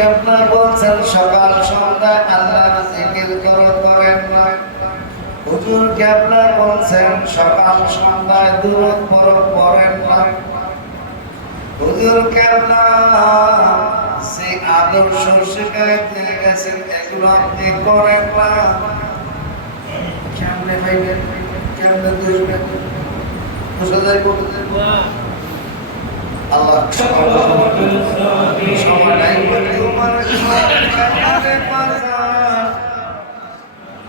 কেবলা বলছেন সকাল সন্ধ্যায় আল্লাহর জিকির করেন না। হুজুর কেবলা বলছেন সকাল সন্ধ্যায় দুরূদ পড়েন না। হুজুর কেবলা যে আদর্শ শিখাইতে গেছেন এগুলো আপনি করেন না। কেমনে ভাইবেন, কেমনে দুষবেন, বুঝা যায় বলতে আল্লাহ সবাই তোমার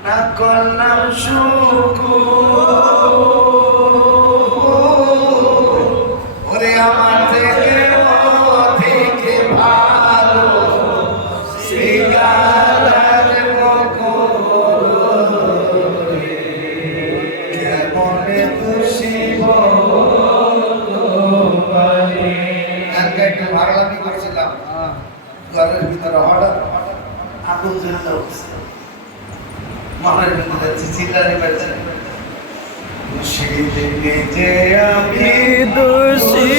না করলাম শুকুর আমার থেকে থেকে ভালো সিগারার কেমনে দুষিব একটা ভাগলামি করছিলাম ঘরের ভিতরে হঠাৎ আগুন জ্বলে উঠছে মনের ভিতরে চিল্লানি পাচ্ছে সেদিনে যে আমি দোষী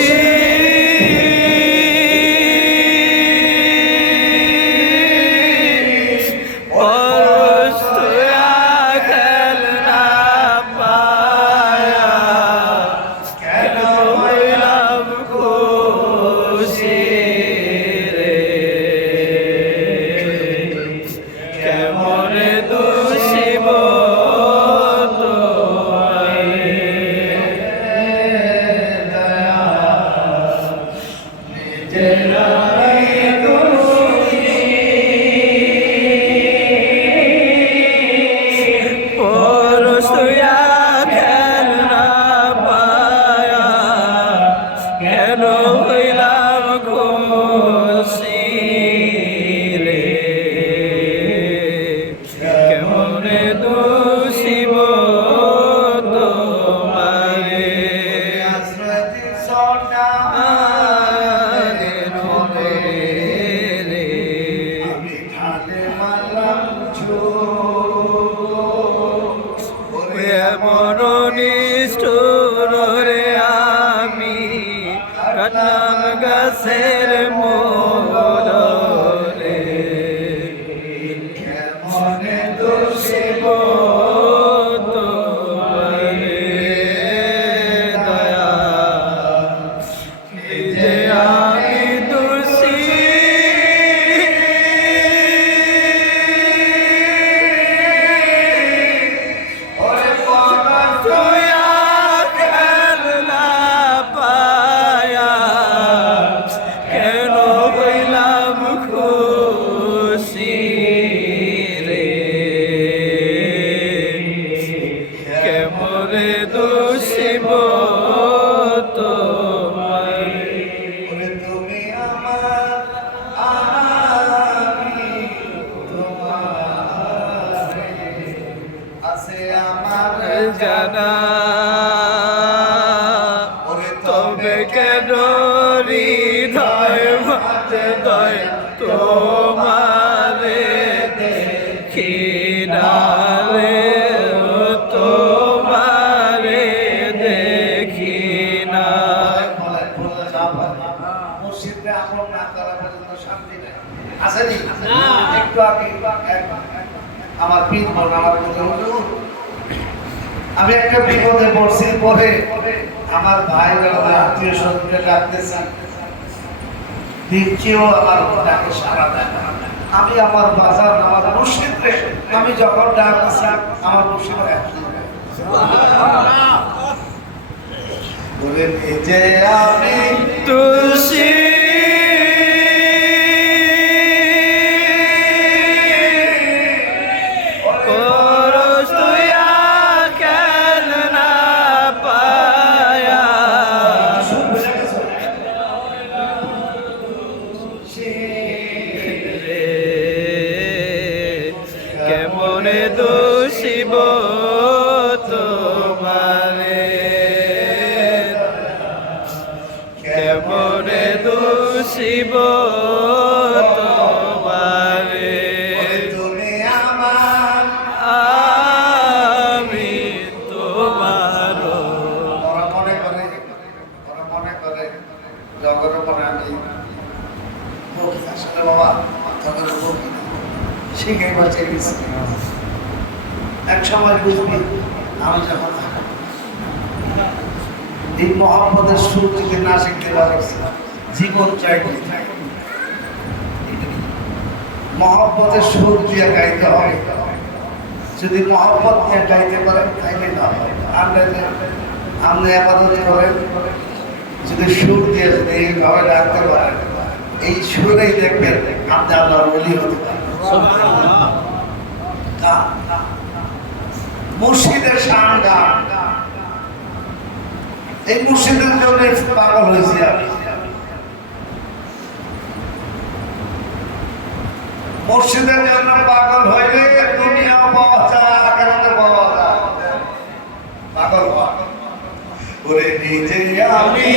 কাটলাম গাছের মোড়ে মনে দোষিব তোমারে দয়া যে আমি দোষী দোষিব তোমারে তুমি আমার আমি তোমার আছে আমার জানা তবে কেন হৃদয় মাঝে দয় তোমারে দেখি না রে আমার আমি একটা বিপদে পড়ছি পরে আমার ভাই আত্মীয় স্বজনকে ডাকতেছি দিচ্ছিও আমার ডাকে সারা দেয় না। আমি আমার বাজার আমার মুর্শিদরে আমি যখন ডাকছি আমার মুর্শিদ বলে নিজে আমি তুলসী কেমনে দোষিব তোমারে কেমনে দোষিব তোমারে তুমি আমার আমি তোমার মনে করে জগতের মনে আমি আসলে বাবা এক সময় বুঝবি আমি যখন এই মহব্বতের সুর যদি না শিখতে পারছি জীবন চাইতে মহব্বতের সুর দিয়ে গাইতে হবে। যদি মহব্বত নিয়ে গাইতে পারেন তাইলে না হয়। আপনি আপাতত করেন, যদি সুর দিয়ে যদি এইভাবে রাখতে পারেন, এই সুরেই দেখবেন আপনি আল্লাহর ওলি হতে পারেন। মুর্শিদের শান গান, এই মুর্শিদের জন্য পাগল হয়েছি আমি। মুর্শিদের জন্য পাগল হইলে দুনিয়া পাওয়া যায়, আখেরাতে পাওয়া যায়। পাগল হওয়া ওরে নিজে আমি